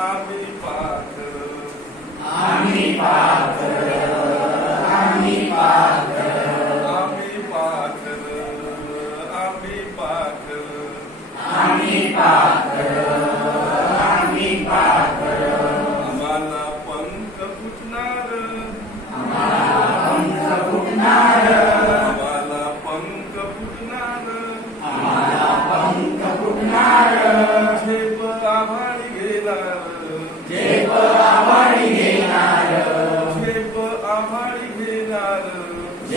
Amen. Uh -huh.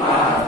Father. Wow.